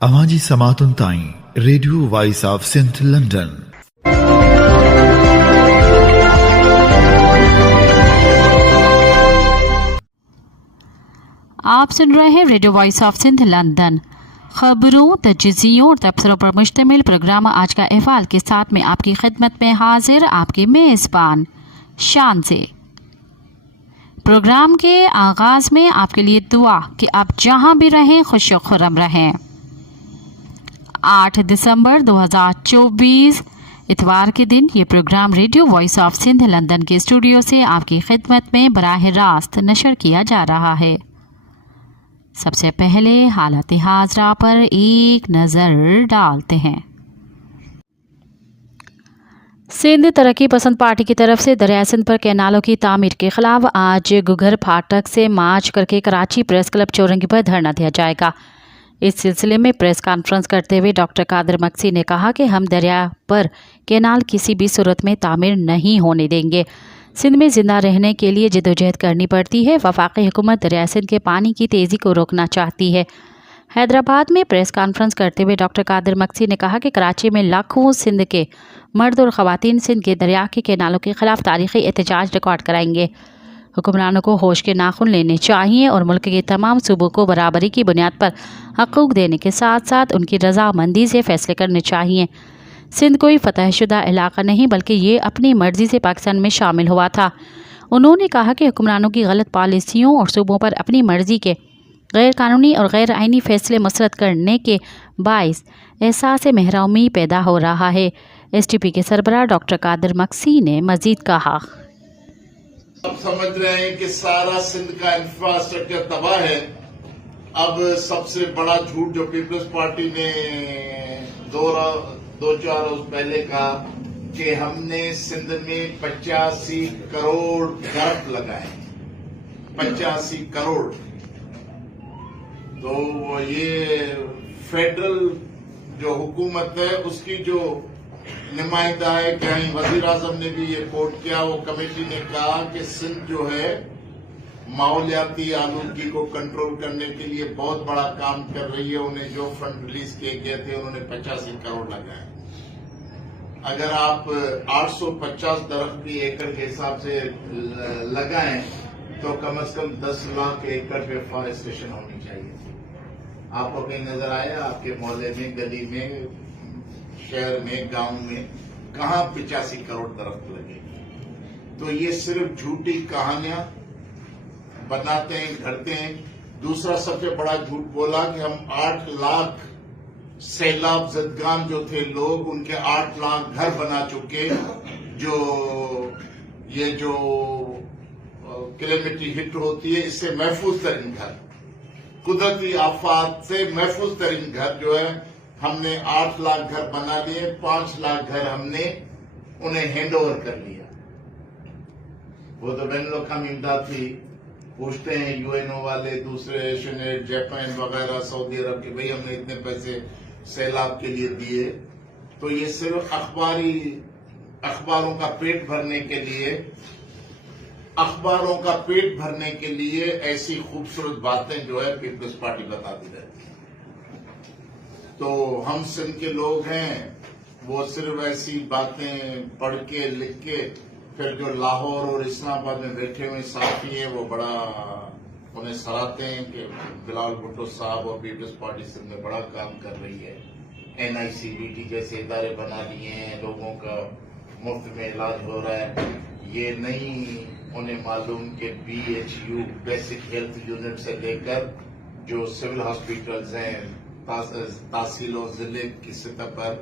अवाजी समातुन ताई radio Voice of Sindh London. आप सुन रहे हैं radio Voice of Sindh London. खबरों, तजज़ियों और तबसरों पर मुश्तमिल प्रोग्राम आज का अहवाल के साथ में आपकी खिदमत में हाजिर आपके मेज़बान शान से। प्रोग्राम के आगाज़ में आपके लिए दुआ कि आप जहां भी रहें खुश और खुर्रम रहें। 8 दिसंबर 2024 इतवार के दिन ये program radio Voice of Sindh London के स्टूडियो से आपकी खिदमत में बराह रास्त नशर किया जा रहा है। सबसे पहले हालत हाजरा पर एक नज़र डालते हैं। सिंध तरक्की पसंद पार्टी की तरफ से दरिया सिंध पर कैनालों की तामीर के खिलाफ आज गुगर फाटक से मार्च करके कराची प्रेस क्लब चौरंगी पर धरना दिया जाएगा। इस सिलसिले में प्रेस कॉन्फ्रेंस करते हुए डॉक्टर कादिर मक्सी ने कहा कि हम दरिया पर कैनाल किसी भी सूरत में तामीर नहीं होने देंगे। सिंध में जिंदा रहने के लिए जदोजहद करनी पड़ती है। वफाकी हुकूमत दरिया सिंध के पानी की तेज़ी को रोकना चाहती है। हैदराबाद में प्रेस कॉन्फ्रेंस करते हुए डॉक्टर कादिर मक्सी ने कहा कि कराची में लाखों सिंध के मर्द और ख़वातीन सिंध के दरिया के कैनालों के खिलाफ तारीख़ी एहतजाज रिकॉर्ड कराएंगे। हुक्मरानों को होश के नाखून लेने चाहिए और मुल्क के तमाम सूबों को बराबरी की बुनियाद पर हकूक़ देने के साथ साथ उनकी रजामंदी से फैसले करने चाहिए। सिंध कोई फतहशुदा इलाका नहीं बल्कि ये अपनी मर्ज़ी से पाकिस्तान में शामिल हुआ था। उन्होंने कहा कि हुक्मरानों की गलत पॉलिसियों और सूबों पर अपनी मर्ज़ी के गैर कानूनी और गैर आइनी फ़ैसले मुस्तरद करने के बाइस एहसास महरूमी पैदा हो रहा है। STP के सरबराह डॉक्टर कादिर मक्सी ने मज़ीद कहा, अब समझ रहे हैं कि सारा सिंध का इंफ्रास्ट्रक्चर तबाह है। अब सबसे बड़ा झूठ जो पीपल्स पार्टी ने दो चार रोज पहले कहा कि हमने सिंध में 85 करोड़ दरख्त लगाए, 85 करोड़। तो ये फेडरल जो हुकूमत है उसकी जो नुमाइंदा है, कहीं वजीर आजम ने भी ये कोट किया, वो कमेटी ने कहा कि सिंध जो है माहौलियाती आलूगी को कंट्रोल करने के लिए बहुत बड़ा काम कर रही है। उन्हें जो फंड रिलीज किए गए थे उन्होंने 85 करोड़ लगाए। अगर आप 850 दरख्त की एकड़ के हिसाब से लगाएं तो कम से कम 10 लाख एकड़ पे फॉरेस्टेशन होनी चाहिए। आपको कहीं नजर आया आपके मोहल्ले में, गली में, शहर में, गांव में कहां 85 करोड़ दरख्त लगे? तो ये सिर्फ झूठी कहानियां बनाते हैं, घड़ते हैं। दूसरा सबसे बड़ा झूठ बोला कि हम 8 लाख सैलाब जदगान जो थे लोग, उनके 8 लाख घर बना चुके। जो कैलेमिटी हिट होती है इससे महफूज तरीन घर, कुदरती आफात से महफूज तरीन घर जो है हमने 8 लाख घर बना लिए। 5 लाख घर हमने उन्हें हैंड ओवर कर लिया। वो तो बेन इमदाद थी। पूछते हैं UNO वाले, दूसरे एशियन एड, जापान वगैरह, सऊदी अरब के, भाई हमने इतने पैसे सैलाब के लिए दिए। तो ये सिर्फ अखबारों का पेट भरने के लिए ऐसी खूबसूरत बातें जो है पीपल्स पार्टी बताती रहती है। तो हम सिंध के लोग हैं, वो सिर्फ ऐसी बातें पढ़ के लिख के फिर जो लाहौर और इस्लामाबाद में बैठे हुए साथी हैं वो बड़ा उन्हें सराहते हैं कि बिलावल भुट्टो साहब और पीपल्स पार्टी सिंध में बड़ा काम कर रही है। NICBT जैसे इदारे बना दिए हैं, लोगों का मुफ्त में इलाज हो रहा है। ये नहीं उन्हें मालूम कि BHU बेसिक हेल्थ यूनिट से लेकर जो सिविल हॉस्पिटल्स हैं तहसील और जिले की सतह पर,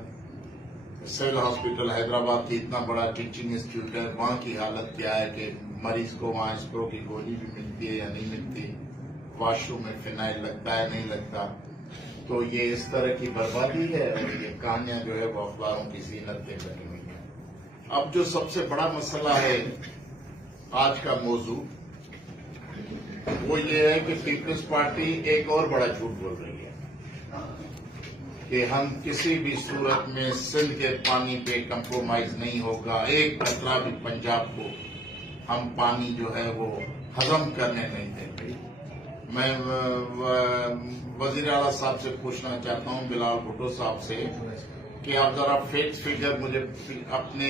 सिविल हॉस्पिटल हैदराबाद की इतना बड़ा टीचिंग इंस्टीट्यूट है, वहां की हालत क्या है कि मरीज को वहां स्प्रो की गोली भी मिलती है या नहीं मिलती, वॉशरूम में फिनाइल लगता है नहीं लगता। तो ये इस तरह की बर्बादी है और ये कहानियां जो है वो अखबारों की जीनत पे बनी हुई है। अब जो सबसे बड़ा मसला है आज का मौजू वो ये है कि पीपल्स पार्टी एक और बड़ा झूठ बोल रही है कि हम किसी भी सूरत में सिंध के पानी पे कंप्रोमाइज नहीं होगा। एक कतरा भी पंजाब को हम पानी जो है वो हजम करने नहीं देंगे। मैं वजीर आला साहब से पूछना चाहता हूं, बिलाल भुट्टो साहब से, कि आप जरा फैक्ट फिगर मुझे अपने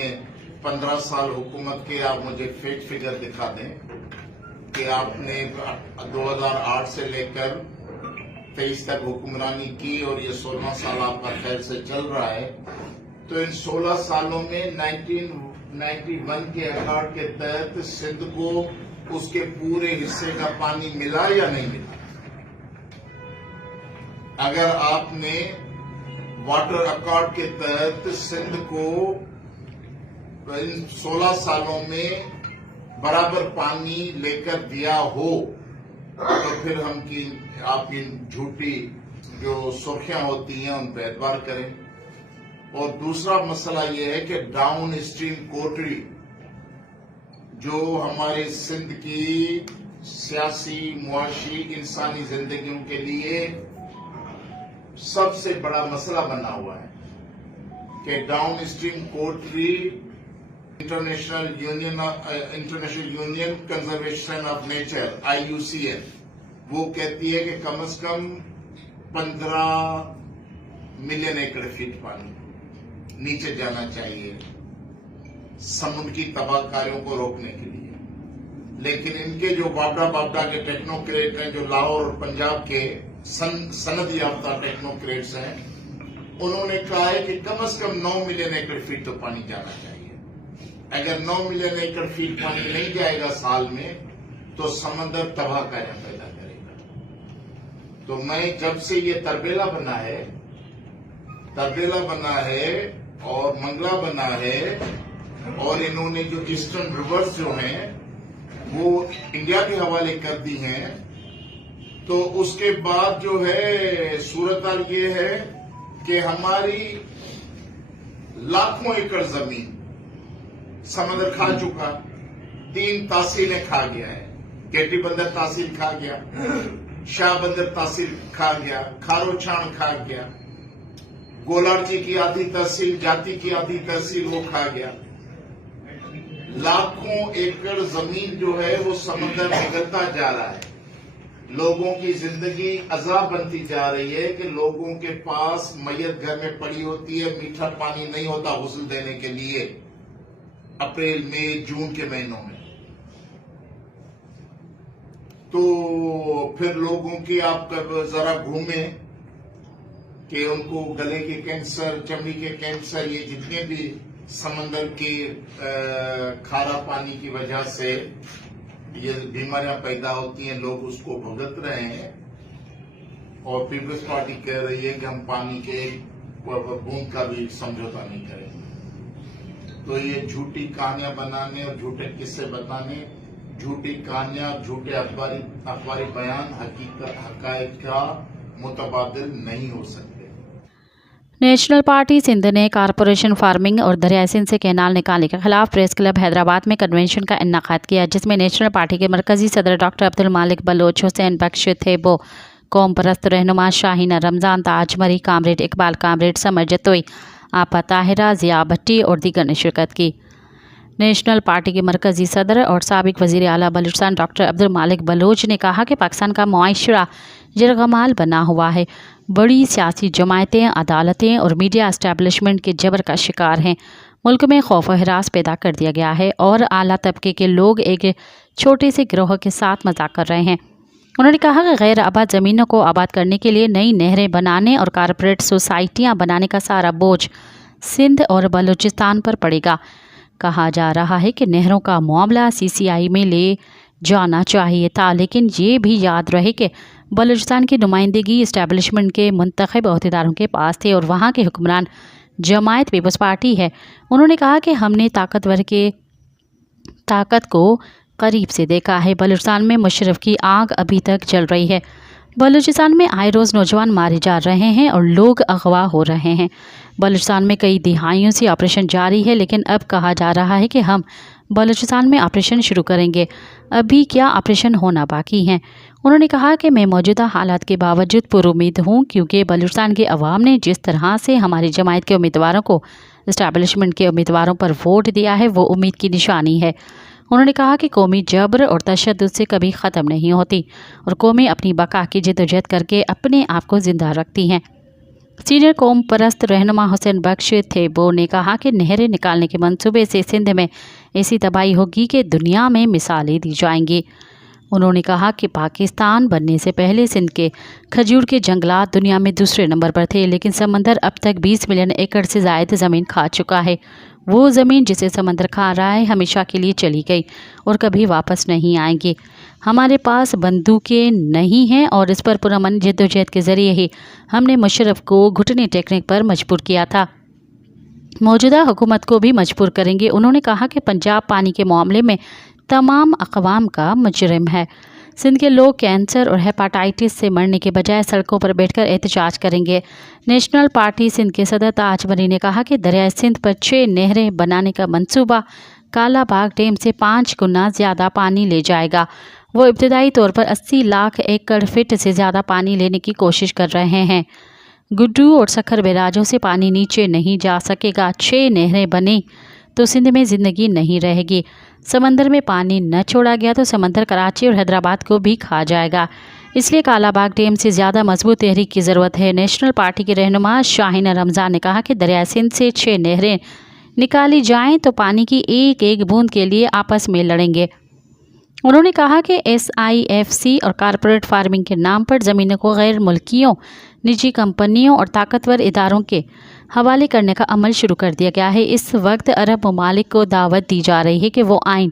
15 साल हुकूमत के आप मुझे फैक्ट फिगर दिखा दें कि आपने 2008 से लेकर 23 तक हुक्मरानी की और ये 16 साल आपका खैर से चल रहा है। तो इन 16 सालों में 1991 के अकॉर्ड के तहत सिंध को उसके पूरे हिस्से का पानी मिला या नहीं मिला? अगर आपने वाटर अकॉर्ड के तहत सिंध को इन 16 सालों में बराबर पानी लेकर दिया हो तो फिर आपकी झूठी जो सुर्खियां होती हैं उन पर एतबार करें। और दूसरा मसला यह है कि डाउन स्ट्रीम कोटरी जो हमारे सिंध की सियासी, मुआशी, इंसानी जिंदगियों के लिए सबसे बड़ा मसला बना हुआ है कि down stream Kotri international union conservation of nature IUCN वो कहती है कि कम से कम 15 मिलियन एकड़ फीट पानी नीचे जाना चाहिए समुद्र की तबाहकारियों को रोकने के लिए। लेकिन इनके जो बाबडा के टेक्नोक्रेट हैं, जो लाहौर और पंजाब के सनद याफ्ता टेक्नोक्रेट्स हैं, उन्होंने कहा है कि कम से कम 9 मिलियन एकड़ फीट तो पानी जाना चाहिए। अगर 9 मिलियन एकड़ फीट पानी नहीं जाएगा साल में तो समंदर तबाहकारियां पैदा करेगा। तो मैं जब से ये तरबेला बना है और मंगला बना है और इन्होंने जो ईस्टर्न रिवर्स जो हैं वो इंडिया के हवाले कर दी हैं, तो उसके बाद जो है सूरत ये है कि हमारी लाखों एकड़ जमीन समंदर खा चुका, 3 तहसीलें खा गया है। केटी बंदर तहसील खा गया, शाह बंदर तहसील खा गया, खारोछाण खा गया, गोलार्जी की आधी तहसील, जाति की आधी तहसील वो खा गया। लाखों एकड़ जमीन जो है वो समंदर में गलता जा रहा है। लोगों की जिंदगी अजाब बनती जा रही है कि लोगों के पास मैयत घर में पड़ी होती है, मीठा पानी नहीं होता गुस्ल देने के लिए अप्रैल, मई, जून के महीनों में। तो फिर लोगों की आप जरा घूमें कि उनको गले के कैंसर, चमड़ी के कैंसर, ये जितने भी समंदर के खारा पानी की वजह से ये बीमारियां पैदा होती हैं, लोग उसको भुगत रहे हैं। और पीपल्स पार्टी कह रही है कि हम पानी के बूंद का भी समझौता नहीं करेंगे। तो ये झूठी कहानियां बनाने और झूठे किस्से बताने, झूठी कहानियां, झूठे अखबारी बयान हकायत का मुतबादिल नहीं हो सकते। नेशनल पार्टी सिंध ने कारपोरेशन फार्मिंग और दरियाई सिंध से कैनाल निकालने के खिलाफ प्रेस क्लब हैदराबाद में कन्वेंशन का इन्नेकाद किया, जिसमें नेशनल पार्टी के मरकजी सदर डॉक्टर अब्दुल मालिक बलोच, हुसैन बख्श थेबो, कौम परस्त रहनुमा शाहीना रमजान, ताज मरी, comrade Iqbal comrade, summer Jatoi, आपा ताहिरा, जिया भट्टी और दीगर ने शिरकत की। नेशनल पार्टी के मरकजी सदर और साबिक वज़ीर आला बलूचिस्तान डॉक्टर अब्दुल मालिक बलोच ने कहा कि पाकिस्तान का मुआशरा यरगमाल बना हुआ है। बड़ी सियासी जमायतें, अदालतें और मीडिया एस्टेब्लिशमेंट के जबर का शिकार हैं। मुल्क में खौफ व हिरास पैदा कर दिया गया है और आला तबके के लोग एक छोटे से गिरोह के साथ मजाक कर रहे हैं। उन्होंने कहा कि गैर आबाद ज़मीनों को आबाद करने के लिए नई नहरें बनाने और कारपोरेट सोसाइटियाँ बनाने का सारा बोझ सिंध और बलूचिस्तान पर पड़ेगा। कहा जा रहा है कि नहरों का मामला CCI में ले जाना चाहिए था, लेकिन ये भी याद रहे कि बलूचिस्तान की नुमाइंदगी इस्टेब्लिशमेंट के मुंतखब अहदेदारों के पास थे और वहाँ के हुक्मरान जमायत पीपल्स पार्टी है। उन्होंने कहा कि हमने ताकतवर के ताकत को करीब से देखा है। बलूचिस्तान में मुशर्रफ की आग अभी तक जल रही है। बलूचिस्तान में आए रोज़ नौजवान मारे जा रहे हैं और लोग अगवा हो रहे हैं। बलूचिस्तान में कई दिहाइयों से ऑपरेशन जारी है, लेकिन अब कहा जा रहा है कि हम बलूचिस्तान में ऑपरेशन शुरू करेंगे। अभी क्या ऑपरेशन होना बाकी हैं। उन्होंने कहा कि मैं मौजूदा हालात के बावजूद पुरुमीद हूँ, क्योंकि बलूचिस्तान के अवाम ने जिस तरह से हमारी जमायत के उम्मीदवारों को इस्टेब्लिशमेंट के उम्मीदवारों पर वोट दिया है वो उम्मीद की निशानी है। उन्होंने कहा कि कौमी जबर और तशद्दुद से कभी ख़त्म नहीं होती और कौमें अपनी बका की जद्दोजहद करके अपने आप को ज़िंदा रखती हैं। सीनियर कौम परस्त रहनुमा हुसैन बख्श थेबो ने कहा कि नहरें निकालने के मंसूबे से सिंध में ऐसी तबाही होगी कि दुनिया में मिसालें दी जाएंगी। उन्होंने कहा कि पाकिस्तान बनने से पहले सिंध के खजूर के जंगलात दुनिया में दूसरे नंबर पर थे, लेकिन समंदर अब तक 20 मिलियन एकड़ से ज़ायद ज़मीन खा चुका है। वो ज़मीन जिसे समंदर खा रहा है हमेशा के लिए चली गई और कभी वापस नहीं आएंगी। हमारे पास बंदूकें नहीं हैं और इस पर पुरअमन जद्दोजहद के ज़रिए ही हमने मुशर्रफ को घुटने टेकने पर मजबूर किया था। मौजूदा हुकूमत को भी मजबूर करेंगे। उन्होंने कहा कि पंजाब पानी के मामले में तमाम अक़वाम का मुजरिम है। सिंध के लोग कैंसर और हेपाटाइटिस से मरने के बजाय सड़कों पर बैठकर एहतजाज करेंगे। नेशनल पार्टी सिंध के सदर ताज मरी ने कहा कि दरियाए सिंध पर 6 नहरें बनाने का मंसूबा कालाबाग डैम से 5 गुना ज़्यादा पानी ले जाएगा। वो इब्तदाई तौर पर 80 लाख एकड़ फिट से ज़्यादा पानी लेने की कोशिश कर रहे हैं। गुड्डू और सखर बैराजों से पानी नीचे नहीं जा सकेगा। 6 नहरें बने तो सिंध में ज़िंदगी नहीं रहेगी। समंदर में पानी न छोड़ा गया तो समंदर कराची और हैदराबाद को भी खा जाएगा। इसलिए कालाबाग डैम से ज़्यादा मजबूत तहरीक की ज़रूरत है। नेशनल पार्टी के रहनुमा शाहीन रमज़ान ने कहा कि दरिया सिंध से 6 नहरें निकाली जाएं तो पानी की एक एक बूंद के लिए आपस में लड़ेंगे। उन्होंने कहा कि SIFC और कारपोरेट फार्मिंग के नाम पर ज़मीनों को गैर मुल्कियों, निजी कंपनियों और ताकतवर इदारों के हवाले करने का अमल शुरू कर दिया गया है। इस वक्त अरब ममालिक को दावत दी जा रही है कि वो आइन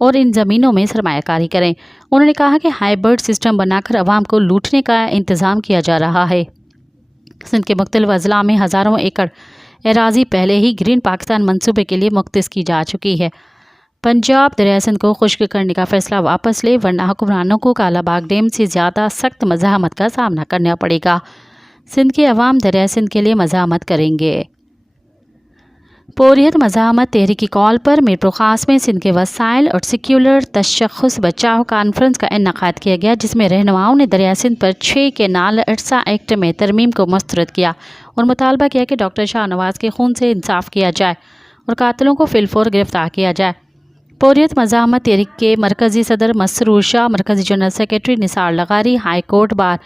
और इन ज़मीनों में सरमायाकारी करें। उन्होंने कहा कि हाइब्रिड सिस्टम बनाकर अवाम को लूटने का इंतज़ाम किया जा रहा है। सिंध के मुख्तलिफ अजला में हज़ारों एकड़ एराज़ी पहले ही ग्रीन पाकिस्तान मंसूबे के लिए मुख्तस की जा चुकी है। पंजाब दरिया सिंध को खुश्क करने का फैसला वापस ले, वरना हुक्मरानों को कालाबाग डैम से ज़्यादा सख्त मज़ाहमत का सामना करना पड़ेगा। सिंध के अवाम दरिया सिंध के लिए मज़ाहमत करेंगे। पोरियत मज़ाहमत तहरीक की कॉल पर मीरपुर खास में सिंध के वसाइल और सेक्युलर तशख़्ख़ुस बचाव कॉन्फ्रेंस का इनेकाद किया गया, जिसमें रहनुमाओं ने दरिया सिंध पर 6 केनाल अरसा एक्ट में तरमीम को मुस्तरद किया और मुतालबा किया कि डॉक्टर शाहनवाज के खून से इंसाफ किया जाए और कातिलों को फिलफौर गिरफ्तार किया जाए। पोरियत मज़ाहमत तहरीक के मरकज़ी सदर मसरूर शाह, मरकज़ी जनरल सेक्रेटरी निसार लगारी, high court bar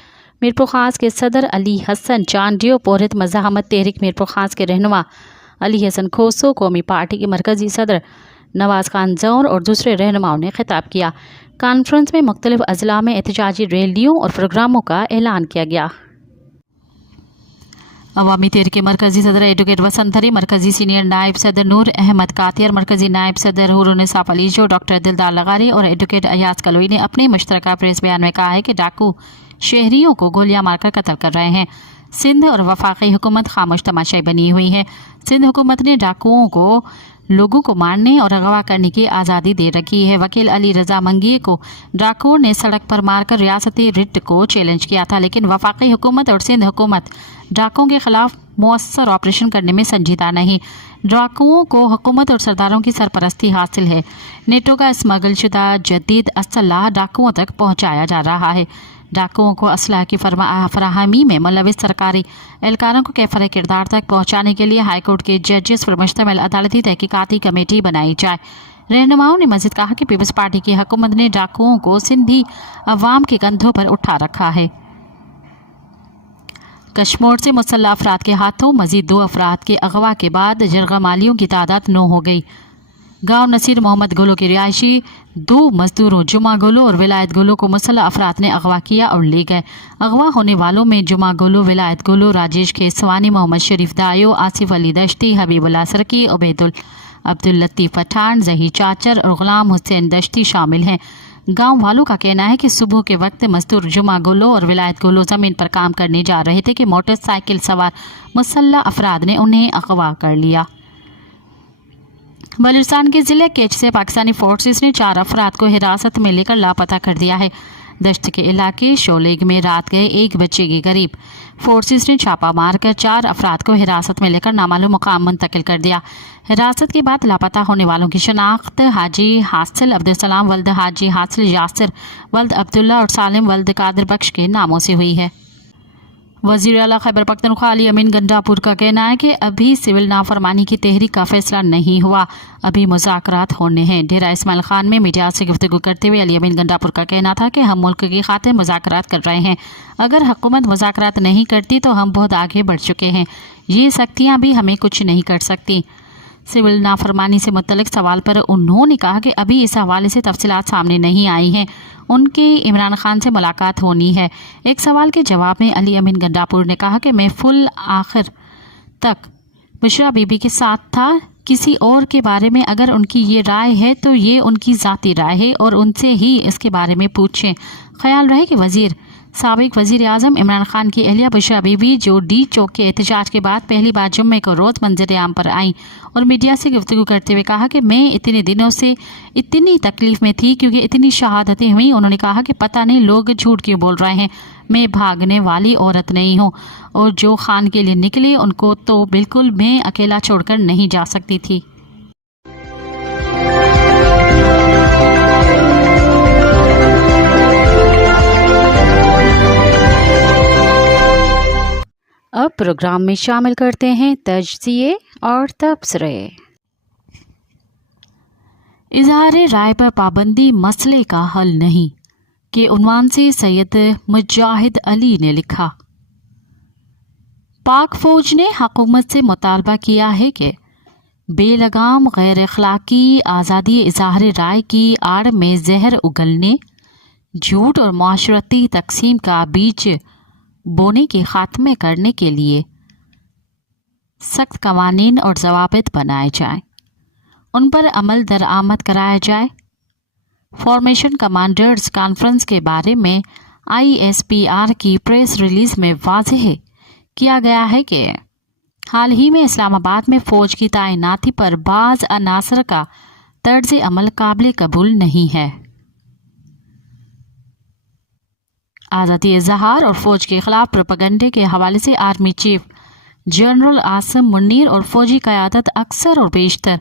Mirpur Khas के सदर अली हसन चांडियो, पोरियत मज़ाहमत तहरीक मीरपुर खास के रहनुमा अली हसन खोसो, कौमी पार्टी के मरकज़ी सदर नवाज़ खान जौर और दूसरे रहनुमाओं ने खिताब किया। कॉन्फ्रेंस में मुख्तलिफ अजला में एहतजाजी रैलियों और प्रोग्रामों का ऐलान किया गया। अवामी तहरीक के मरकज़ी सदर एडवोकेट वसंत हरी, मरकज़ी सीनियर नायब सदर नूर अहमद कातियर, मरकज़ी नायब सदर हुरुनिसा फलीजो, डॉक्टर दिलदार लगारी और एडवोकेट अयाज कलवी ने अपने मुश्तरका प्रेस बयान में कहा है कि डाकू शहरियों को गोलियां मारकर कत्ल कर रहे हैं। सिंध और वफाकी हुकूमत खामोश तमाशाई बनी हुई है। सिंध हुकूमत ने डाकुओं को लोगों को मारने और अगवा करने की आज़ादी दे रखी है। वकील अली रजा मंगिए को डाकुओं ने सड़क पर मारकर रियासती रिट को चैलेंज किया था, लेकिन वफाकी हुकूमत और सिंध हुकूमत डाकुओं के खिलाफ मुअस्सर ऑपरेशन करने में संजीदा नहीं। डाकुओं को हुकूमत और सरदारों की सरपरस्ती हासिल है। नेटो का स्मगल शुदा जदीद असलाह डाकुओं तक पहुँचाया जा रहा है। डाकुओं को असलाह की फराहमी में मुलविस सरकारी एहलकारों को कैफर किरदार तक पहुँचाने के लिए हाईकोर्ट के जजेस पर मुश्तमिल अदालती तहकीकाती कमेटी बनाई जाए। रहनुमाओं ने मज़ीद कहा कि पीपल्स पार्टी की हुकूमत ने डाकुओं को सिंधी अवाम के कंधों पर उठा रखा है। कश्मीर से मुसल्लह अफराद के हाथों मजीद 2 अफराद के अगवा के बाद जरगामालियों की तादाद 9 हो गई। गांव नसीर मोहम्मद गोलो के रिहायशी 2 मजदूरों जुमा गोलो और विलायत गोलो को मुसल्लह अफराद ने अगवा किया और ले गए। अगवा होने वालों में जुमा गोलो, विलायत गोलो, राजेश खेसवानी, मोहम्मद शरीफ दायो, आसिफ अली दश्ती, हबीबुल्लाह सरकी, उबैदुल अब्दुल लतीफ़ पठान, जही चाचर और गुलाम हुसैन दश्ती शामिल हैं। गांव वालों का कहना है कि सुबह के वक्त मजदूर जुमा गोलो और विलायत गोलो ज़मीन पर काम करने जा रहे थे कि मोटरसाइकिल सवार मुसल्लह अफराद ने उन्हें अगवा कर लिया। बलूचिस्तान के ज़िले केच से पाकिस्तानी फोर्सेस ने 4 अफराद को हिरासत में लेकर लापता कर दिया है। दश्त के इलाके शोलेग में रात गए 1 बजे के करीब फोर्सेस ने छापा मारकर 4 अफराद को हिरासत में लेकर नामालूम मुकाम मुंतकिल कर दिया। हिरासत के बाद लापता होने वालों की शनाख्त हाजी हासिल अब्दुलसलाम वल्द हाजी हासिल यासिर वल्द अब्दुल्ला और सालिम वल्द कादिर बख्श के नामों से हुई है। वज़ीर आला खैबर पख्तूनख्वा अली अमीन गंडापुर का कहना है कि अभी सिविल नाफरमानी की तहरीक का फैसला नहीं हुआ, अभी मुज़ाकरात होने हैं। डेरा इस्माइल खान में मीडिया से गुफ्तगू करते हुए अली अमीन गंडापुर का कहना था कि हम मुल्क की खातिर मुज़ाकरात कर रहे हैं, अगर हुकूमत मुज़ाकरात नहीं करती तो हम बहुत आगे बढ़ चुके हैं, ये शक्तियाँ भी हमें कुछ नहीं कर सकती। सिविल नाफरमानी से मुतल्लिक सवाल पर उन्होंने कहा कि अभी इस हवाले से तफसीलात सामने नहीं आई हैं, उनकी इमरान खान से मुलाकात होनी है। एक सवाल के जवाब में अली अमीन गंडापुर ने कहा कि मैं फुल आखिर तक बुशरा बीबी के साथ था, किसी और के बारे में अगर उनकी ये राय है तो ये उनकी ज़ाती राय है और उनसे ही इसके बारे में पूछें। ख्याल रहे कि साबिक वज़ीर आज़म इमरान खान की अहलिया बुशरा बीबी जो डी चौक के एहतजाज के बाद पहली बार जुम्मे को रोज़ मंजर आम पर आई और मीडिया से गुफ्तगू करते हुए कहा कि मैं इतने दिनों से इतनी तकलीफ़ में थी क्योंकि इतनी शहादतें हुई। उन्होंने कहा कि पता नहीं लोग झूठ क्यों बोल रहे हैं, मैं भागने वाली औरत नहीं हूँ और जो खान के लिए निकले उनको तो बिल्कुल मैं अकेला छोड़कर नहीं जा सकती थी। अब प्रोग्राम में शामिल करते हैं तजज़िये और तबसरे। इज़हार राय पर पाबंदी मसले का हल नहीं के उन्वान से सैयद मुजाहिद अली ने लिखा। पाक फौज ने हुकूमत से मुतालबा किया है कि बेलगाम गैर अखलाकी आज़ादी इज़हार राय की आड़ में जहर उगलने, झूठ और माशरती तकसीम का बीज बोने के खात्मे करने के लिए सख्त कवानीन और ज़वाबित बनाए जाएं, उन पर अमल दरामद कराया जाए। फॉर्मेशन कमांडर्स कॉन्फ्रेंस के बारे में ISPR की प्रेस रिलीज में वाज़ेह किया गया है कि हाल ही में इस्लामाबाद में फ़ौज की तैनाती पर बाज़ अनासर का तर्ज अमल काबिल कबूल नहीं है। आज़ादी इज़हार और फ़ौज के ख़िलाफ़ प्रोपेगेंडे के हवाले से आर्मी चीफ जनरल आसिम मुन्नीर और फ़ौजी क़यादत अक्सर और बेशतर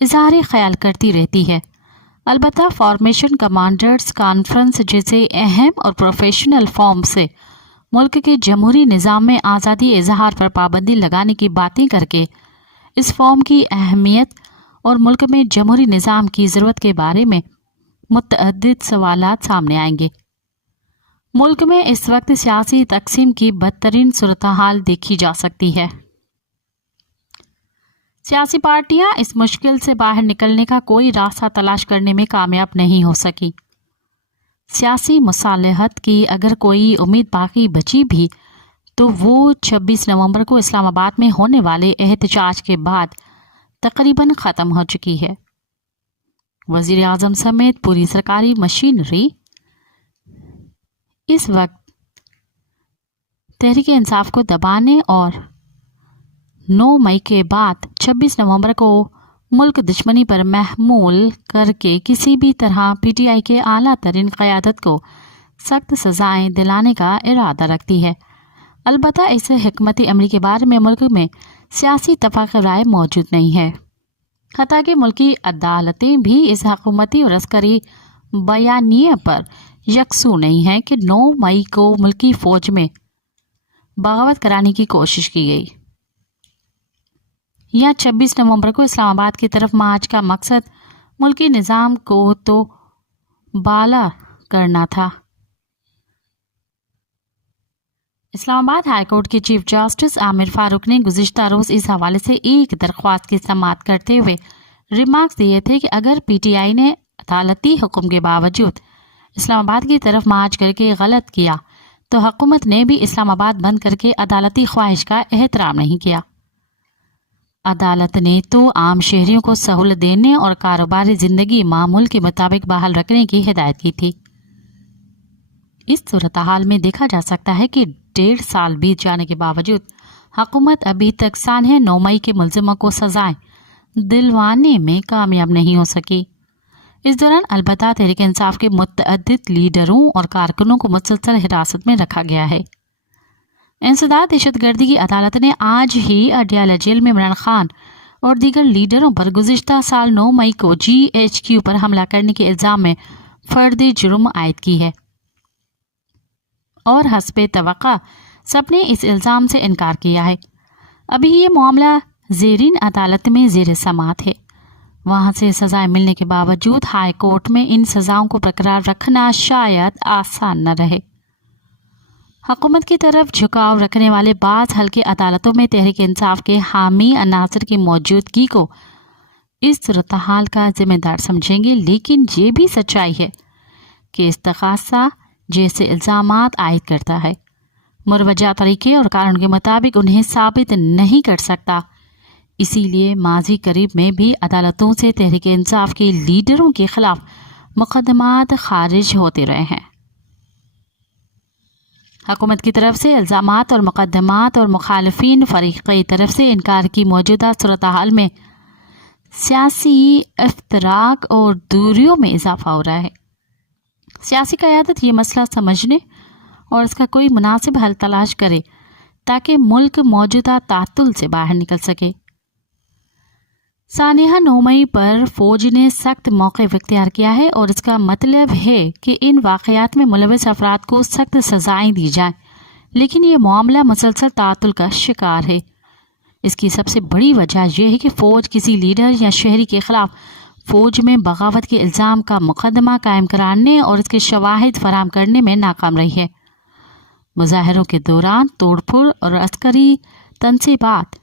इज़हार ख्याल करती रहती है। अलबत्ता फॉर्मेशन कमांडर्स कॉन्फ्रेंस जैसे अहम और प्रोफेशनल फॉर्म से मुल्क के जमहूरी निज़ाम में आज़ादी इज़हार पर पाबंदी लगाने की बातें करके इस फॉर्म की अहमियत और मुल्क में जमहूरी निज़ाम की ज़रूरत के बारे में मुतअद्दिद सवालात सामने आएंगे। मुल्क में इस वक्त सियासी तकसीम की बदतरीन सूरत हाल देखी जा सकती है। सियासी पार्टियां इस मुश्किल से बाहर निकलने का कोई रास्ता तलाश करने में कामयाब नहीं हो सकी। सियासी मुसालहत की अगर कोई उम्मीद बाकी बची भी तो वो 26 नवंबर को इस्लामाबाद में होने वाले एहतजाज के बाद तकरीबन ख़त्म हो चुकी है। वज़ीर आज़म समेत पूरी सरकारी मशीनरी इस वक्त तहरीक इंसाफ को दबाने और 9 मई के बाद 26 नवंबर को मुल्क दुश्मनी पर महमूल करके किसी भी तरह PTI के आला तरीन क़यादत को सख्त सज़ाएं दिलाने का इरादा रखती है। अलबत्ता इस हिकमत अमली के बारे में मुल्क में सियासी इत्तफ़ाक़ राय मौजूद नहीं है। हत्ता कि मुल्की अदालतें भी इस हुकूमती और अस्करी बयानिए पर यकसू नहीं है कि 9 मई को मुल्की फ़ौज में बगावत कराने की कोशिश की गई या 26 नवंबर को इस्लामाबाद की तरफ मार्च का मकसद मुल्की निज़ाम को तो बाला करना था। इस्लामाबाद हाई कोर्ट के चीफ जस्टिस आमिर फारूक ने गुज़िश्ता रोज़ इस हवाले से एक दरख्वास्त की समाअत करते हुए रिमार्क्स दिए थे कि अगर PTI ने अदालती हुक्म के बावजूद इस्लामाबाद की तरफ मार्च करके गलत किया तो हुकूमत ने भी इस्लामाबाद बंद करके अदालती ख्वाहिश का एहतराम नहीं किया। अदालत ने तो आम शहरियों को सहूलत देने और कारोबारी ज़िंदगी मामूल के मुताबिक बहाल रखने की हिदायत की थी। इस सूरत हाल में देखा जा सकता है कि 1.5 साल बीत जाने के बावजूद हुकूमत अभी तक सानह 9 मई के मुलजिमों को सजाएं दिलवाने में कामयाब नहीं हो सकी। इस दौरान अलबत्ता तहरीक इंसाफ के मुतअद्दिद लीडरों और कारकुनों को मुसलसल हिरासत में रखा गया है। इंसदाद दहशतगर्दी की अदालत ने आज ही अडयाला जेल में इमरान खान और दीगर लीडरों पर गुज़िश्ता साल 9 मई को GHQ पर हमला करने के इल्ज़ाम में फर्दी जुर्म आयद की है और हस्बे तवक्का सब نے اس الزام سے انکار کیا ہے۔ ابھی یہ معاملہ زیرین عدالت میں زیر سماعت ہے۔ وہاں سے سزائیں ملنے کے باوجود ہائی کورٹ میں ان سزاؤں کو برقرار رکھنا شاید آسان نہ رہے۔ حکومت کی طرف جھکاؤ رکھنے والے بعض ہلکے عدالتوں میں تحریک انصاف کے حامی عناصر کی موجودگی کو اس صورتحال کا ذمہ دار سمجھیں گے، لیکن یہ بھی سچائی ہے کہ استغاثہ جیسے الزامات عائد کرتا ہے مروجہ طریقے اور قانون کے مطابق انہیں ثابت نہیں کر سکتا۔ اسی لیے ماضی قریب میں بھی عدالتوں سے تحریک انصاف کے لیڈروں کے خلاف مقدمات خارج ہوتے رہے ہیں۔ حکومت کی طرف سے الزامات اور مقدمات اور مخالفین فریقی طرف سے انکار کی موجودہ صورتحال میں سیاسی افتراق اور دوریوں میں اضافہ ہو رہا ہے۔ سیاسی قیادت یہ مسئلہ سمجھنے اور اس کا کوئی مناسب حل تلاش کرے تاکہ ملک موجودہ تعطل سے باہر نکل سکے۔ سانحہ 9 مئی پر فوج نے سخت موقف اختیار کیا ہے اور اس کا مطلب ہے کہ ان واقعات میں ملوث افراد کو سخت سزائیں دی جائیں، لیکن یہ معاملہ مسلسل تعطل کا شکار ہے۔ اس کی سب سے بڑی وجہ یہ ہے کہ فوج کسی لیڈر یا شہری کے خلاف فوج میں بغاوت کے الزام کا مقدمہ قائم کرانے اور اس کے شواہد فراہم کرنے میں ناکام رہی ہے۔ مظاہروں کے دوران توڑ پھوڑ اور عسکری تنصیبات،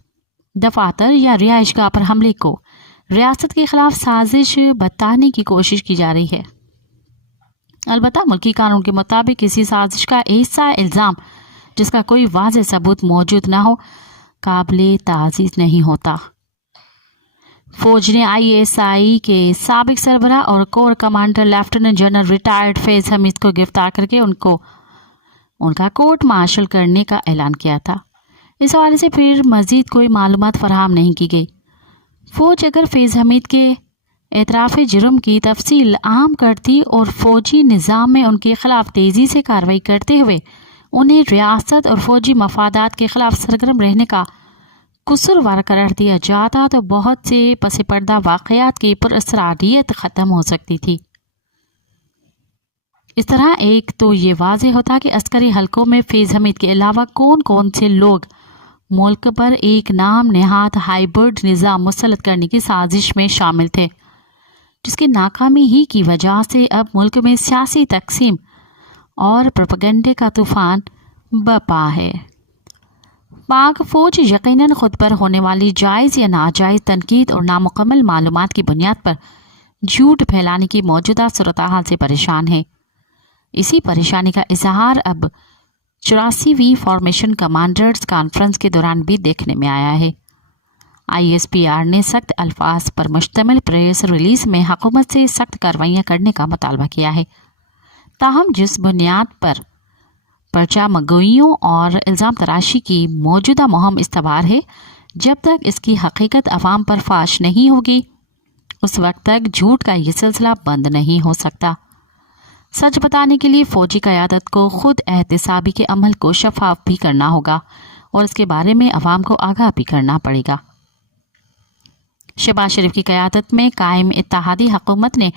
دفاتر یا رہائش گاہ پر حملے کو ریاست کے خلاف سازش بتانے کی کوشش کی جا رہی ہے۔ البتہ ملکی قانون کے مطابق کسی سازش کا ایسا الزام جس کا کوئی واضح ثبوت موجود نہ ہو قابل تعزیز نہیں ہوتا۔ فوج نے ISI کے سابق سربراہ اور corps commander lieutenant general retired Faiz Hameed کو گرفتار کر کے ان کا کورٹ مارشل کرنے کا اعلان کیا تھا۔ اس حوالے سے پھر مزید کوئی معلومات فراہم نہیں کی گئی۔ فوج اگر فیض حمید کے اعتراف جرم کی تفصیل عام کرتی اور فوجی نظام میں ان کے خلاف تیزی سے کارروائی کرتے ہوئے انہیں ریاست اور فوجی مفادات کے خلاف سرگرم رہنے کا قصوروار قرار دیا جاتا تو بہت سے پس پردہ واقعات کی پراسراریت ختم ہو سکتی تھی۔ اس طرح ایک تو یہ واضح ہوتا کہ عسکری حلقوں میں فیض حمید کے علاوہ کون کون سے لوگ ملک پر ایک نام نہاد ہائیبرڈ نظام مسلط کرنے کی سازش میں شامل تھے، جس کی ناکامی ہی کی وجہ سے اب ملک میں سیاسی تقسیم اور پروپیگنڈے کا طوفان برپا ہے۔ پاک فوج یقیناً خود پر ہونے والی جائز یا ناجائز تنقید اور نامکمل معلومات کی بنیاد پر جھوٹ پھیلانے کی موجودہ صورتحال سے پریشان ہے۔ اسی پریشانی کا اظہار اب 84ویں فارمیشن کمانڈرز کانفرنس کے دوران بھی دیکھنے میں آیا ہے۔ ISPR نے سخت الفاظ پر مشتمل پریس ریلیز میں حکومت سے سخت کارروائیاں کرنے کا مطالبہ کیا ہے، تاہم جس بنیاد پر پرچہ مگوئیوں اور الزام تراشی کی موجودہ مہم استوار ہے، جب تک اس کی حقیقت عوام پر فاش نہیں ہوگی اس وقت تک جھوٹ کا یہ سلسلہ بند نہیں ہو سکتا۔ سچ بتانے کے لیے فوجی قیادت کو خود احتسابی کے عمل کو شفاف بھی کرنا ہوگا اور اس کے بارے میں عوام کو آگاہ بھی کرنا پڑے گا۔ شہباز شریف کی قیادت میں قائم اتحادی حکومت نے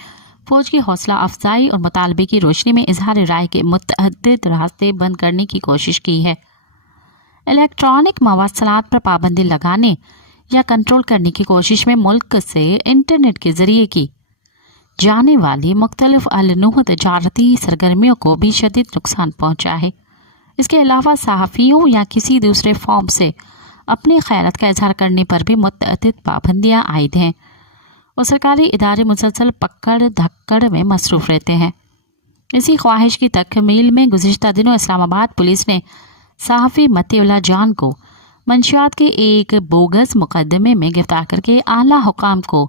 فوج کی حوصلہ افزائی اور مطالبے کی روشنی میں اظہار رائے کے متعدد راستے بند کرنے کی کوشش کی ہے۔ الیکٹرانک مواصلات پر پابندی لگانے یا کنٹرول کرنے کی کوشش میں ملک سے انٹرنیٹ کے ذریعے کی جانے والی مختلف النوع تجارتی سرگرمیوں کو بھی شدید نقصان پہنچا ہے۔ اس کے علاوہ صحافیوں یا کسی دوسرے فارم سے اپنے خیالات کا اظہار کرنے پر بھی متعدد پابندیاں عائد ہیں اور سرکاری ادارے مسلسل پکڑ دھکڑ میں مصروف رہتے ہیں۔ اسی خواہش کی تکمیل میں گزشتہ دنوں اسلام آباد پولیس نے صحافی متی اللہ جان کو منشیات کے ایک بوگس مقدمے میں گرفتار کر کے اعلیٰ حکام کو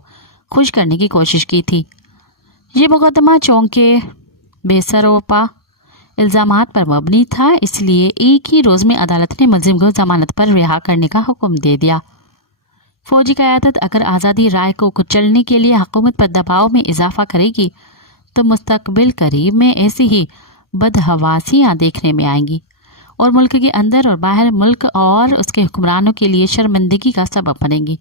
خوش کرنے کی کوشش کی تھی۔ یہ مقدمہ چونکہ بے سروپا الزامات پر مبنی تھا، اس لیے ایک ہی روز میں عدالت نے ملزم کو ضمانت پر رہا کرنے کا حکم دے دیا۔ فوجی قیادت اگر آزادی رائے کو کچلنے کے لیے حکومت پر دباؤ میں اضافہ کرے گی تو مستقبل قریب میں ایسی ہی بدحواسیاں دیکھنے میں آئیں گی اور ملک کے اندر اور باہر ملک اور اس کے حکمرانوں کے لیے شرمندگی کا سبب بنیں گی۔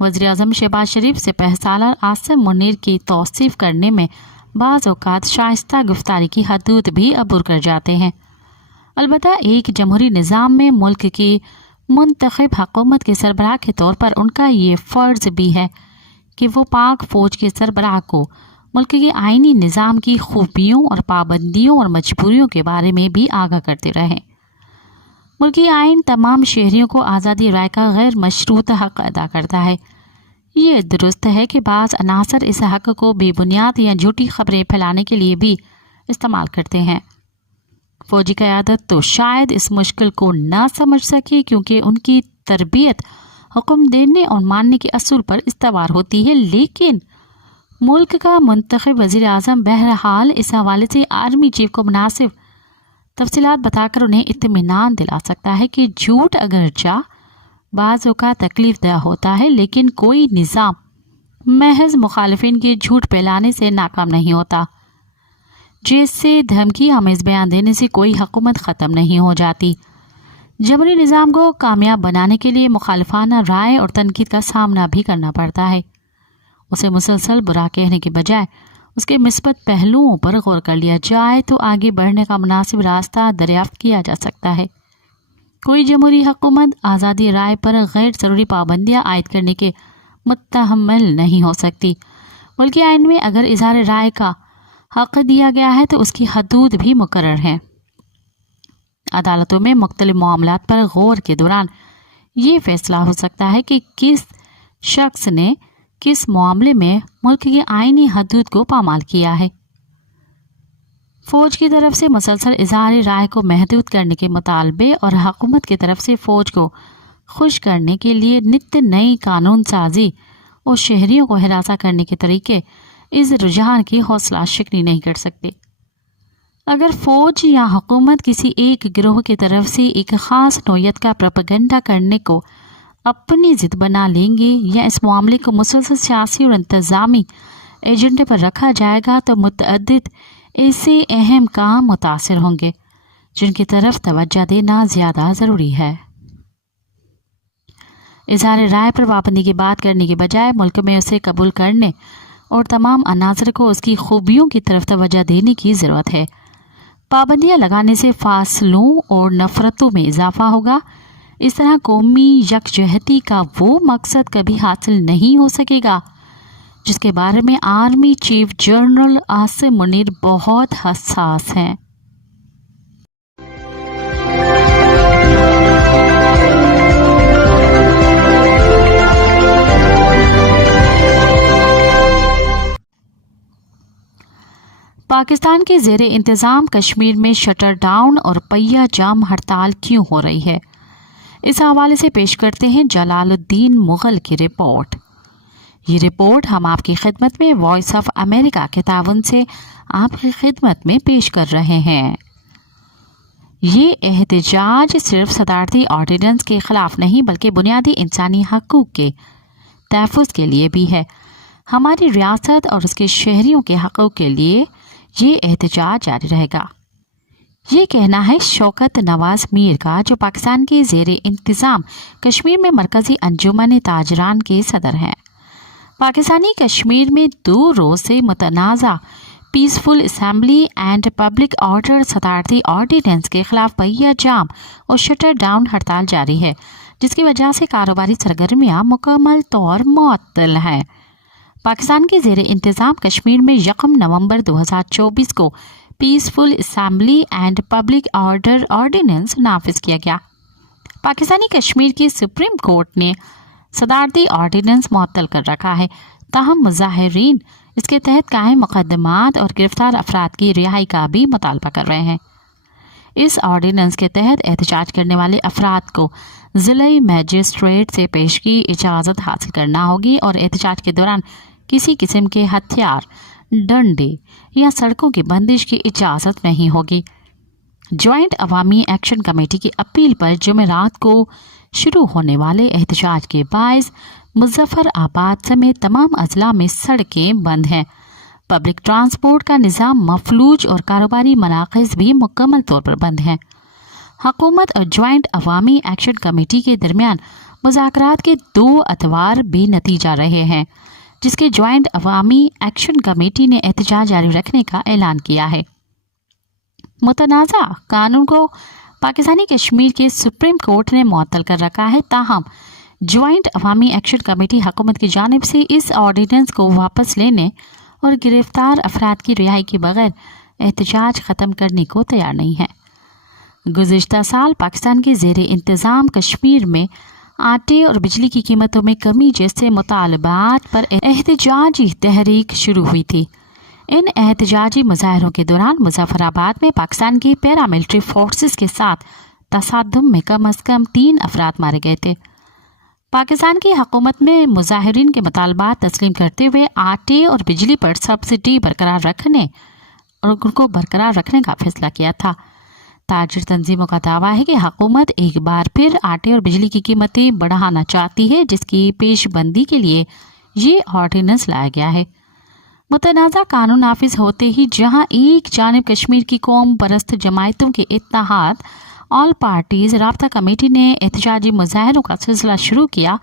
وزیراعظم شہباز شریف سپہ سالار عاصم منیر کی توصیف کرنے میں بعض اوقات شائستہ گفتاری کی حدود بھی عبور کر جاتے ہیں۔ البتہ ایک جمہوری نظام میں ملک کی منتخب حکومت کے سربراہ کے طور پر ان کا یہ فرض بھی ہے کہ وہ پاک فوج کے سربراہ کو ملک کے آئینی نظام کی خوبیوں اور پابندیوں اور مجبوریوں کے بارے میں بھی آگاہ کرتے رہیں۔ ملکی آئین تمام شہریوں کو آزادی رائے کا غیر مشروط حق ادا کرتا ہے۔ یہ درست ہے کہ بعض عناصر اس حق کو بے بنیاد یا جھوٹی خبریں پھیلانے کے لیے بھی استعمال کرتے ہیں۔ فوجی قیادت تو شاید اس مشکل کو نہ سمجھ سکے کیونکہ ان کی تربیت حکم دینے اور ماننے کے اصول پر استوار ہوتی ہے، لیکن ملک کا منتخب وزیر اعظم بہرحال اس حوالے سے آرمی چیف کو مناسب تفصیلات بتا کر انہیں اطمینان دلا سکتا ہے کہ جھوٹ اگرچہ بعض اوقات تکلیف دہ ہوتا ہے لیکن کوئی نظام محض مخالفین کے جھوٹ پھیلانے سے ناکام نہیں ہوتا، جیسے دھمکی آمیز بیان دینے سے کوئی حکومت ختم نہیں ہو جاتی۔ جمہوری نظام کو کامیاب بنانے کے لیے مخالفانہ رائے اور تنقید کا سامنا بھی کرنا پڑتا ہے۔ اسے مسلسل برا کہنے کے بجائے اس کے مثبت پہلوؤں پر غور کر لیا جائے تو آگے بڑھنے کا مناسب راستہ دریافت کیا جا سکتا ہے۔ کوئی جمہوری حکومت آزادی رائے پر غیر ضروری پابندیاں عائد کرنے کے متحمل نہیں ہو سکتی۔ ملکی آئین میں اگر اظہار رائے کا حق دیا گیا ہے تو اس کی حدود بھی مقرر ہیں۔ عدالتوں میں مختلف معاملات پر غور کے دوران یہ فیصلہ ہو سکتا ہے کہ کس شخص نے کس معاملے میں ملک کی آئینی حدود کو پامال کیا ہے۔ فوج کی طرف سے مسلسل اظہار رائے کو محدود کرنے کے مطالبے اور حکومت کی طرف سے فوج کو خوش کرنے کے لیے نت نئی قانون سازی اور شہریوں کو ہراساں کرنے کے طریقے اس رجحان کی حوصلہ شکنی نہیں کر سکتے۔ اگر فوج یا حکومت کسی ایک گروہ کی طرف سے ایک خاص نوعیت کا پروپیگنڈا کرنے کو اپنی ضد بنا لیں گے یا اس معاملے کو مسلسل سیاسی اور انتظامی ایجنڈے پر رکھا جائے گا تو متعدد ایسے اہم کام متاثر ہوں گے جن کی طرف توجہ دینا زیادہ ضروری ہے۔ اظہار رائے پر پابندی کی بات کرنے کے بجائے ملک میں اسے قبول کرنے اور تمام عناصر کو اس کی خوبیوں کی طرف توجہ دینے کی ضرورت ہے۔ پابندیاں لگانے سے فاصلوں اور نفرتوں میں اضافہ ہوگا۔ اس طرح قومی یکجہتی کا وہ مقصد کبھی حاصل نہیں ہو سکے گا جس کے بارے میں army chief general Asim Munir بہت حساس ہیں۔ پاکستان کے زیر انتظام کشمیر میں شٹر ڈاؤن اور پہیہ جام ہڑتال کیوں ہو رہی ہے، اس حوالے سے پیش کرتے ہیں جلال الدین مغل کی رپورٹ۔ یہ رپورٹ ہم آپ کی خدمت میں وائس آف امریکہ کے تعاون سے آپ کی خدمت میں پیش کر رہے ہیں۔ یہ احتجاج صرف صدارتی آرڈیننس کے خلاف نہیں بلکہ بنیادی انسانی حقوق کے تحفظ کے لیے بھی ہے۔ ہماری ریاست اور اس کے شہریوں کے حقوق کے لیے یہ احتجاج جاری رہے گا۔ یہ کہنا ہے شوکت نواز میر کا، جو پاکستان کے زیر انتظام کشمیر میں مرکزی انجمن تاجران کے صدر ہیں۔ پاکستانی کشمیر میں 2 روز سے متنازع peaceful assembly and public order صدارتی آرڈیننس کے خلاف پہیہ جام اور شٹر ڈاؤن ہڑتال جاری ہے، جس کی وجہ سے کاروباری سرگرمیاں مکمل طور معطل ہیں۔ پاکستان کے زیر انتظام کشمیر میں 1 نومبر 2024 کو peaceful assembly and public order ordinance نافذ کیا گیا۔ پاکستانی کشمیر کی سپریم کورٹ نے صدارتی آرڈیننس معطل کر رکھا ہے، تاہم مظاہرین اس کے تحت قائم مقدمات اور گرفتار افراد کی رہائی کا بھی مطالبہ کر رہے ہیں۔ اس آرڈیننس کے تحت احتجاج کرنے والے افراد کو ضلعی میجسٹریٹ سے پیشگی اجازت حاصل کرنا ہوگی اور احتجاج کے دوران کسی قسم کے ہتھیار، ڈنڈے یا سڑکوں کی بندش کی اجازت نہیں ہوگی۔ جوائنٹ عوامی ایکشن کمیٹی کی اپیل پر جمعرات کو شروع ہونے والے احتجاج کے باعث مظفر آباد سمیت تمام اضلاع میں سڑکیں بند ہیں، پبلک ٹرانسپورٹ کا نظام مفلوج اور کاروباری مراکز بھی مکمل طور پر بند ہیں۔ حکومت اور جوائنٹ عوامی ایکشن کمیٹی کے درمیان مذاکرات کے 2 اتوار بے نتیجہ رہے ہیں، جس کے جوائنٹ عوامی ایکشن کمیٹی نے احتجاج جاری رکھنے کا اعلان کیا ہے۔ متنازع قانون کو पाकिस्तानी कश्मीर के सुप्रीम कोर्ट ने मुअत्तल कर रखा है। ताहम ज्वाइंट अवामी एक्शन कमेटी हुकूमत की जानिब से इस ऑर्डिनेंस को वापस लेने और गिरफ्तार अफराद की रिहाई के बगैर एहतजाज ख़त्म करने को तैयार नहीं है। गुज़िश्ता साल पाकिस्तान के ज़ेर इंतज़ाम कश्मीर में आटे और बिजली की कीमतों में कमी जैसे मुतालबात पर एहतजाजी तहरीक शुरू हुई थी। इन एहतजाजी मुजाहरों के दौरान मुजफ्फराबाद में पाकिस्तान की पैरामिलिट्री फोर्सेस के साथ तसादुम में कम अज़ कम 3 अफराद मारे गए थे। पाकिस्तान की हुकूमत में मुजाहिरीन के मुतालबात तस्लीम करते हुए आटे और बिजली पर सब्सिडी बरकरार रखने और उनको बरकरार रखने का फैसला किया था। ताजिर तंजीमों का दावा है कि हुकूमत एक बार फिर आटे और बिजली की कीमतें बढ़ाना चाहती है, जिसकी पेशबंदी के लिए ये ऑर्डिनेंस लाया गया है। मुतनाज़ा कानून नाफिज होते ही जहां एक जानिब कश्मीर की कौम परस्त जमायतों के इत्तेहाद ऑल पार्टीज राब्ता कमेटी ने एहतजाजी मुजाहरों का सिलसिला शुरू किया,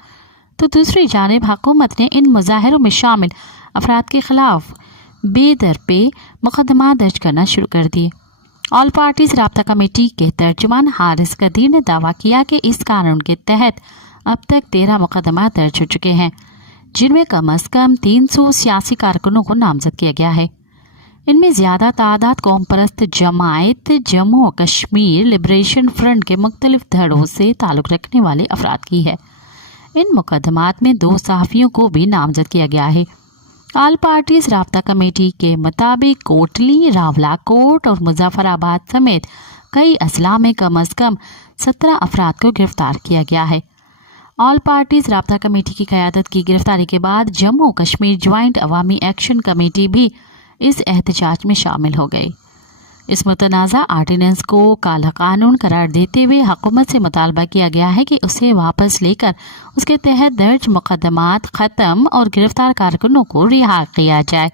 तो दूसरी जानिब हुकूमत ने इन मुजाहरों में शामिल अफराद के खिलाफ बेदर पे मुकदमा दर्ज करना शुरू कर दिए। ऑल पार्टीज राब्ता कमेटी के तर्जुमान हारिस कदीर ने दावा किया कि इस कानून के तहत अब तक 13 मुकदमा दर्ज हो चुके हैं, जिनमें कम अज़ कम 300 सियासी कारकुनों को नामजद किया गया है। इनमें ज़्यादा तादाद कौम परस्त जमायत जम्मू और कश्मीर लिबरेशन फ्रंट के मुख्तलिफ धड़ों से ताल्लुक़ रखने वाले अफराद की है। इन मुकदमात में 2 सहाफ़ियों को भी नामजद किया गया है। ऑल पार्टीज राब्ता कमेटी के मुताबिक कोटली, रावलाकोट और मुजफ्फराबाद समेत कई अजला में कम अज़ कम 17 अफराद को गिरफ्तार किया गया है। ऑल पार्टीज राब्ता कमेटी की क़यादत की गिरफ्तारी के बाद जम्मू कश्मीर ज्वाइंट अवामी एक्शन कमेटी भी इस एहतजाज में शामिल हो गई। इस मुतनाज़ा आर्डिनेंस को काला कानून करार देते हुए हुकूमत से मुतालबा किया गया है कि उसे वापस लेकर उसके तहत दर्ज मुकदमात ख़त्म और गिरफ्तार कारकुनों को रिहा किया जाए।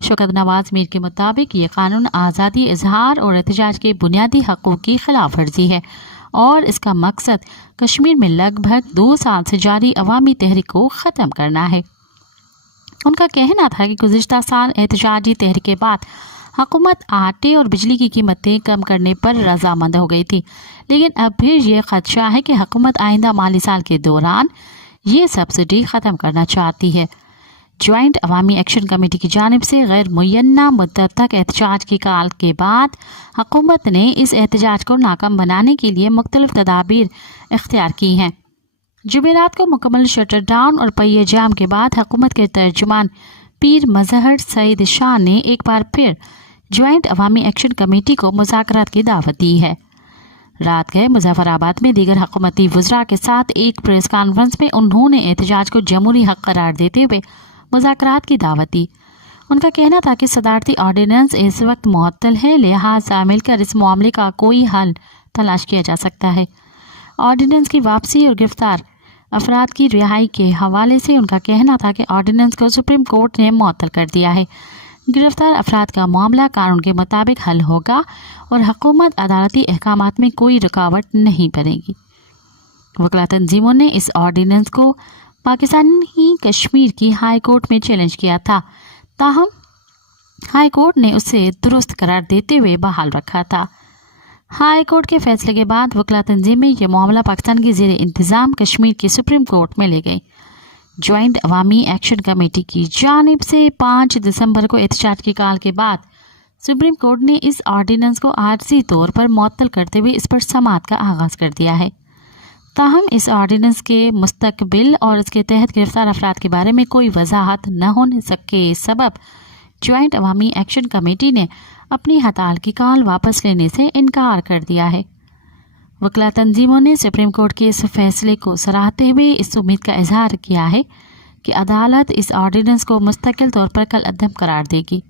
शौकत नवाज मीर के मुताबिक ये कानून आज़ादी इजहार और एहतजाज के बुनियादी हक़ूक़ की खिलाफ वर्जी है और इसका मकसद कश्मीर में लगभग 2 साल से जारी अवामी तहरीक को ख़त्म करना है। उनका कहना था कि गुज़िश्ता साल एहतजाजी तहरीक के बाद हुकूमत आटे और बिजली की कीमतें कम करने पर रजामंद हो गई थी, लेकिन अब भी ये खदशा है कि हुकूमत आइंदा माली साल के दौरान ये सब्सिडी ख़त्म करना चाहती है। ज्वाइंट अवामी एक्शन कमेटी की जानिब से गैर मुयन्ना मुद्दत तक एहतजाज के काल के बाद हुकूमत ने इस एहतजाज को नाकाम बनाने के लिए मुख्तलिफ तदाबीर इख्तियार की हैं। जुमेरात को मुकम्मल शटर डाउन और पहिए जाम के बाद हुकूमत के तर्जुमान पीर मजहर सईद शाह ने एक बार फिर ज्वाइंट अवामी एक्शन कमेटी को मुज़ाकरात की दावत दी है। रात गए मुजफ्फराबाद में दीगर हुकूमती वज़रा के साथ एक प्रेस कॉन्फ्रेंस में उन्होंने एहतजाज को जमहूरी हक़ करार देते हुए मुज़ाकरात की दावत दी। उनका कहना था कि सदारती ऑर्डिनेंस इस वक्त मुअत्तल है, लिहाजा मिलकर इस मामले का कोई हल तलाश किया जा सकता है। ऑर्डिनेंस की वापसी और गिरफ्तार अफराद की रिहाई के हवाले से उनका कहना था कि ऑर्डिनेंस को सुप्रीम कोर्ट ने मुअत्तल कर दिया है। गिरफ्तार अफराद का मामला कानून के मुताबिक हल होगा और हुकूमत अदालती अहकामात में कोई रुकावट नहीं बनेगी। वकला तंजीमों ने इस ऑर्डिनेंस को पाकिस्तानी कश्मीर की हाई कोर्ट में चैलेंज किया था, ताहम हाई कोर्ट ने उसे दुरुस्त करार देते हुए बहाल रखा था। हाई कोर्ट के फैसले के बाद वकला तंजीमें यह मामला पाकिस्तान की ज़ेर इंतज़ाम कश्मीर की सुप्रीम कोर्ट में ले गई। ज्वाइंट अवामी एक्शन कमेटी की जानिब से 5 दिसंबर को एहतजाज के काल के बाद सुप्रीम कोर्ट ने इस ऑर्डिनेंस को आर्जी तौर पर मुअत्तल करते हुए इस पर समाअत का आगाज़ कर दिया है। ताहम इस ऑर्डिनेंस के मुस्तकबिल और इसके तहत गिरफ्तार अफराद के बारे में कोई वजाहत न होने के सबब ज्वाइंट अवामी एक्शन कमेटी ने अपनी हड़ताल की कॉल वापस लेने से इनकार कर दिया है। वकला तंजीमों ने सुप्रीम कोर्ट के इस फैसले को सराहते हुए इस उम्मीद का इजहार किया है कि अदालत इस ऑर्डिनेंस को मुस्तकिल तौर पर कल अदम करार देगी।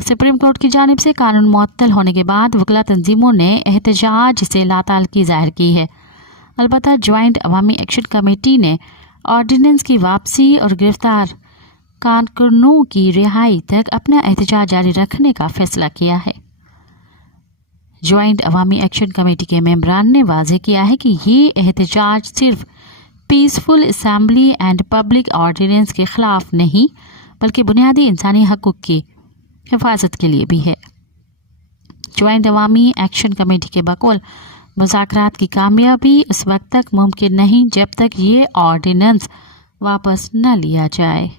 सुप्रीम कोर्ट की जानिब से कानून मुअत्तल होने के बाद वकला तंजीमों ने एहतजाज से लाताल्लुकी ज़ाहिर की है। अलबत्ता ज्वाइंट अवामी एक्शन कमेटी ने ऑर्डिनेंस की वापसी और गिरफ्तार कारकुनों की रिहाई तक अपना एहतजाज जारी रखने का फैसला किया है। ज्वाइंट अवामी एक्शन कमेटी के मेंबरान ने वाज़ेह किया है कि ये एहतजाज सिर्फ peaceful assembly and public ordinance के ख़िलाफ़ नहीं बल्कि बुनियादी इंसानी हकूक़ की हिफाजत के लिए भी है। ज्वाइंट अवामी एक्शन कमेटी के बकौल मुज़ाकरात की कामयाबी उस वक्त तक मुमकिन नहीं जब तक ये ऑर्डिनेंस वापस न लिया जाए।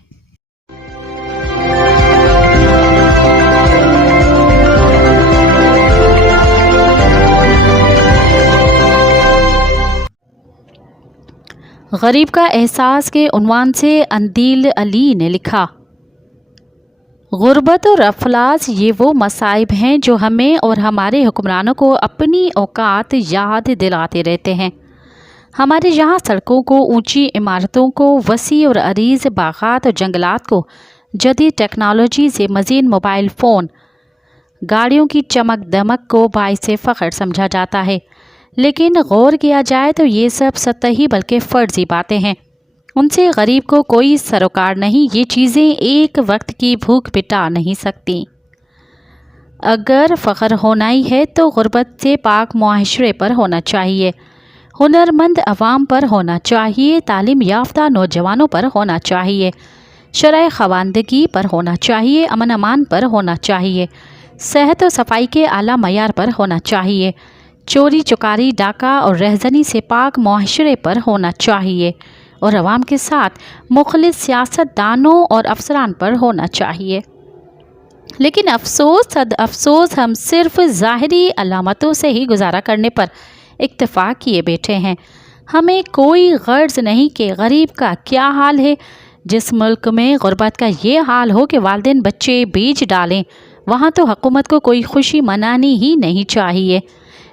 गरीब का एहसास के उन्वान से अंदील अली ने लिखा, गुर्बत और अफलास ये वो मसाइब हैं जो हमें और हमारे हुक्मरानों को अपनी औकात याद दिलाते रहते हैं। हमारे यहाँ सड़कों को, ऊंची इमारतों को, वसी और अरीज बागात और जंगलात को जदीद टेक्नोलॉजी से मज़ीद मोबाइल फ़ोन, गाड़ियों की चमक दमक को बाइसे फ़ख्र समझा जाता है। लेकिन गौर किया जाए तो ये सब सतही बल्कि फ़र्ज़ी बातें हैं। उनसे गरीब को कोई सरोकार नहीं। ये चीज़ें एक वक्त की भूख मिटा नहीं सकती। अगर फ़ख्र होना ही है तो गुर्बत से पाक मुआशरे पर होना चाहिए, हुनरमंद अवाम पर होना चाहिए, तालीम याफ्ता नौजवानों पर होना चाहिए, शरअ ख़वानदगी पर होना चाहिए, अमन अमान पर होना चाहिए, सेहत और सफाई के आला मयार पर होना चाहिए, चोरी चुकारी डाका और रहजनी से पाक मुआशरे पर होना चाहिए और अवाम के साथ मुखलिस सियासतदानों और अफसरान पर होना चाहिए। लेकिन अफसोस सद अफसोस हम सिर्फ ज़ाहिरी अलामतों से ही गुजारा करने पर इक्तफ़ा किए बैठे हैं। हमें कोई गर्ज नहीं कि गरीब का क्या हाल है। जिस मुल्क में गुर्बत का ये हाल हो कि वालिदैन बच्चे बीज डालें, वहाँ तो हुकूमत को कोई खुशी मनानी ही नहीं चाहिए।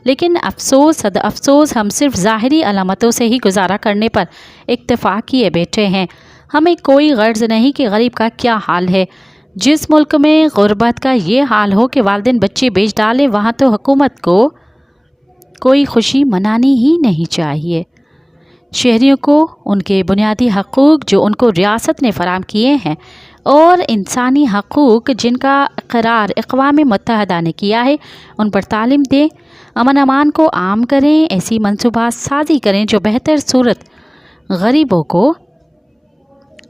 लेकिन अफसोस सद अफसोस हम सिर्फ ज़ाहिरी अलामतों से ही गुजारा करने पर इक्तफ़ा किए बैठे हैं। हमें कोई गर्ज नहीं कि गरीब का क्या हाल है। जिस मुल्क में गुर्बत का ये हाल हो कि वालिदैन बच्चे बेच डालें, वहाँ तो हुकूमत को कोई खुशी मनानी ही नहीं चाहिए। शहरियों को उनके बुनियादी हकूक़ जो उनको रियासत ने फ़राहम किए हैं और इंसानी हकूक़ जिनका इक़रार अक़वाम मुत्तहिदा ने किया है, उन पर तालीम दें, अमन अमान को आम करें, ऐसी मनसूबा साजी करें जो बेहतर सूरत गरीबों को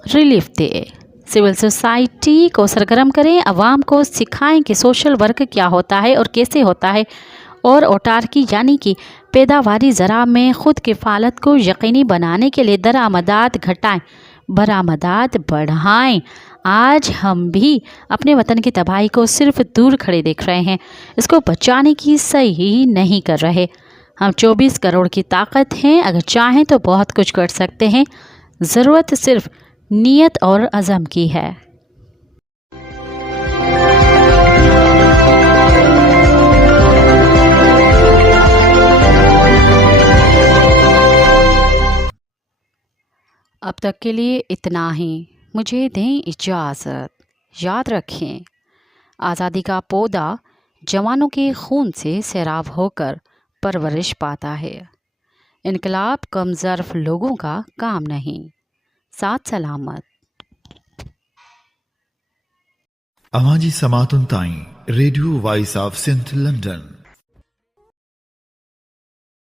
रिलीफ दे। सिविल सोसाइटी को सरगर्म करें, अवाम को सिखाएं कि सोशल वर्क क्या होता है और कैसे होता है, और औटार्की यानी कि पैदावारी ज़रा में ख़ुद किफ़ालत को यकीनी बनाने के लिए दरामदात घटाएं, बरामदात बढ़ाएं। आज हम भी अपने वतन की तबाही को सिर्फ दूर खड़े देख रहे हैं, इसको बचाने की सही नहीं कर रहे। हम 24 करोड़ की ताकत हैं, अगर चाहें तो बहुत कुछ कर सकते हैं। ज़रूरत सिर्फ नीयत और अज़म की है। अब तक के लिए इतना ही। मुझे दें इजाज़त। याद रखें, आज़ादी का पौधा जवानों के खून से सैराब होकर परवरिश पाता है। इनकलाब कमज़र्फ़ लोगों का काम नहीं। साथ सलामत। अवाजी समातुन ताई radio Voice of Sindh London.